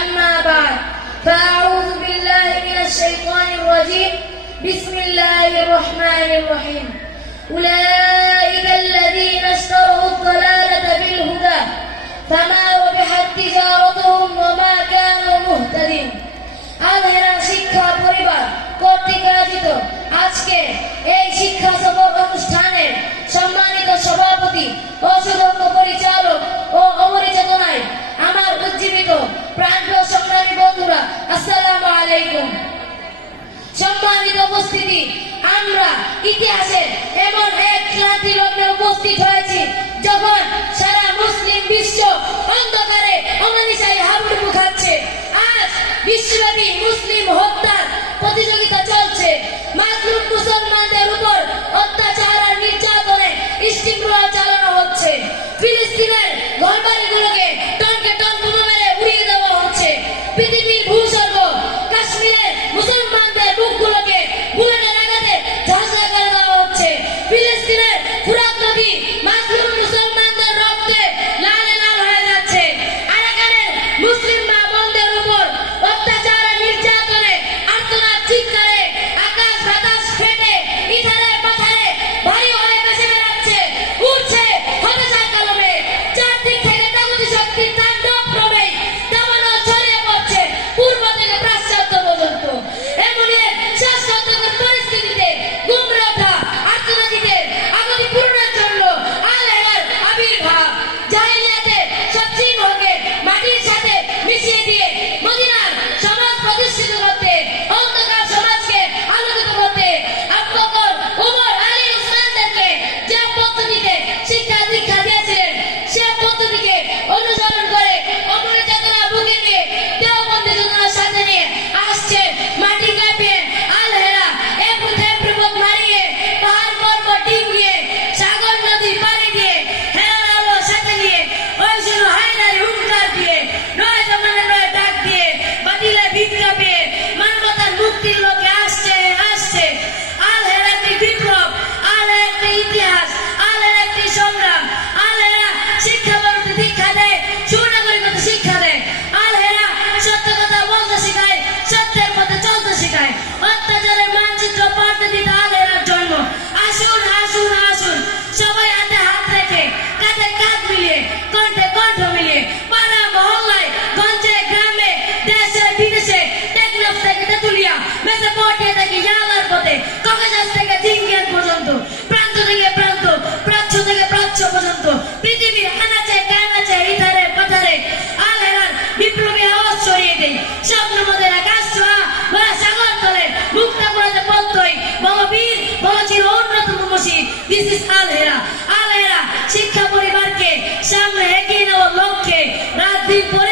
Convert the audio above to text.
أما بعد فأعوذ بالله من الشيطان الرجيم بسم الله الرحمن الرحيم أولئك الذين اشتروا الضلالة بالهدى فما ربحت تجارتهم وما كانوا مهتدين। আলহেরা শিক্ষা পরিবার কর্তৃক আয়োজিত আজকে এই শিক্ষা সফর অনুষ্ঠানের সম্মানিত সভাপতি ও সুদক্ষ পরিচালক ও অমরি চেতনায় আমার উজ্জীবিত প্রাণপ্রিয় সংগ্রামী বন্ধুরা, আসসালামু আলাইকুম। সম্মানিত উপস্থিতি, আমরা ইতিহাসের এমন এক ক্লান্তি লগ্নে উপস্থিত হয়েছি যখন সারা মুসলিম বিশ্ব অন্ধকারে অমানিসায় হাবুডুবু খাচ্ছে। আজ বিশ্বব্যাপী মুসলিম হত্যার প্রতিযোগিতা চলছে। মাজলুম মুসলমানদের উপর অত্যাচার আর নির্যাতনে স্টিমরোলার চালানো হচ্ছে। ফিলিস্তিনের ঘরবাড়িগুলোকে টনকে টন বোমা মেরে উড়িয়ে দেওয়া হচ্ছে। পৃথিবীর ভূস্বর্গ কাশ্মীরের মুসলমানদের বুকগুলোকে বুলেটের আঘাতে ঝাঁঝরা করে দেওয়া হচ্ছে। ফিলিস্তিনের ফুরাত নদী মাজলুম মুসলমানদের রক্তে লালে লাল হয়ে যাচ্ছে। আরাকানের মুসলিম মা বোনদের উপর অত্যাচার আর নির্যাতনে আর্তনাদ চিৎকারে আকাশ বাতাস ফেটে ইথারে পাথারে ভারী হয়ে ভেসে বেড়াচ্ছে। উঠছে হতাশার কলমে, চারদিক থেকে তাগুতি শক্তির তাণ্ডব ক্রমেই দাবানল ছড়িয়ে পড়ছে পূর্ব থেকে পাশ্চাত্য পর্যন্ত। এমনই এক শ্বাসকষ্টকর পরিস্থিতিতে গুমরে ওঠা আর্তনাদীদের আগতি পূরণের জন্য আল্লাহর আবির্ভাব। জাহিলিয়াতের সব চিহ্নকে মাটির সাথে মিশিয়ে দিয়ে মদিনার সমাজ প্রতিষ্ঠিত করতে, অন্ধকার সমাজকে আলোকিত করতে আবু বকর, ওমর, আলী, উসমানদেরকে যে পদ্ধতিতে শিক্ষা দীক্ষা দিয়েছিলেন সে পদ্ধতিকে অনুসরণ করে অমরি চেতনা বুকে নিয়ে দেওবন্দি চেতনার সাথে নিয়ে আসছে মাটি কাঁপিয়ে আলহেরা এপ্রুত মারিয়ে পাহাড় পর্বত ডিঙ্গিয়ে সাগর নদী পাড়ি দিয়ে হেরার আলো সাথে নিয়ে ওই শুরু হায়নারি হুঙ্কার দিয়ে নয় জমানের নয় ডাক দিয়ে বাতিলে ভিক্ষা পেয়ে মানবতার মুক্তির লোকে আসছে আসছে। আলহের একটি বিপ্লব, আলহের একটি ইতিহাস, আলহের একটি সংগ্রাম। আলহেরা শিক্ষা বলতে দীক্ষা দেয়, সুনাগরিকতা শিক্ষা দেয়। আলহেরা সত্য কথা বলতে শেখায়, সত্যের পথে চলতে শেখায়। অত্যাচারের মানচিত্র পাল্টে দিতে আলহেরার জন্ম। আসুন আসুন আসুন সবাই হাতে হাত রেখে কাঁধে কাঁধ মিলিয়ে কণ্ঠে কণ্ঠ মিলিয়ে পাড়া মহল্লায় গঞ্জে গ্রামে দেশে বিদেশে টেকনাফ থেকে তেতুলিয়া মেসোপটেমিয়া থেকে ইয়ালার পথে ককেশাস থেকে জিঙ্গিয়ান পর্যন্ত প্রান্ত থেকে প্রান্ত প্রাচ্য থেকে প্রাচ্য পর্যন্ত পৃথিবীর আনাচে কানাচে ইথারে পাথারে আলহেরার বিপ্লবী আওয়াজ ছড়িয়ে দেয়। স্বপ্ন মধ্যে আকাশ ছোঁয়া ভরা সাগর তলে মুক্ত করাতে পথই বলবীর বলছিল অন্যতম মসজিদ। This is Alhera. আলহেরা শিক্ষা পরিবারকে সামনে এগিয়ে নেওয়ার লক্ষ্যে রাত দিন পরে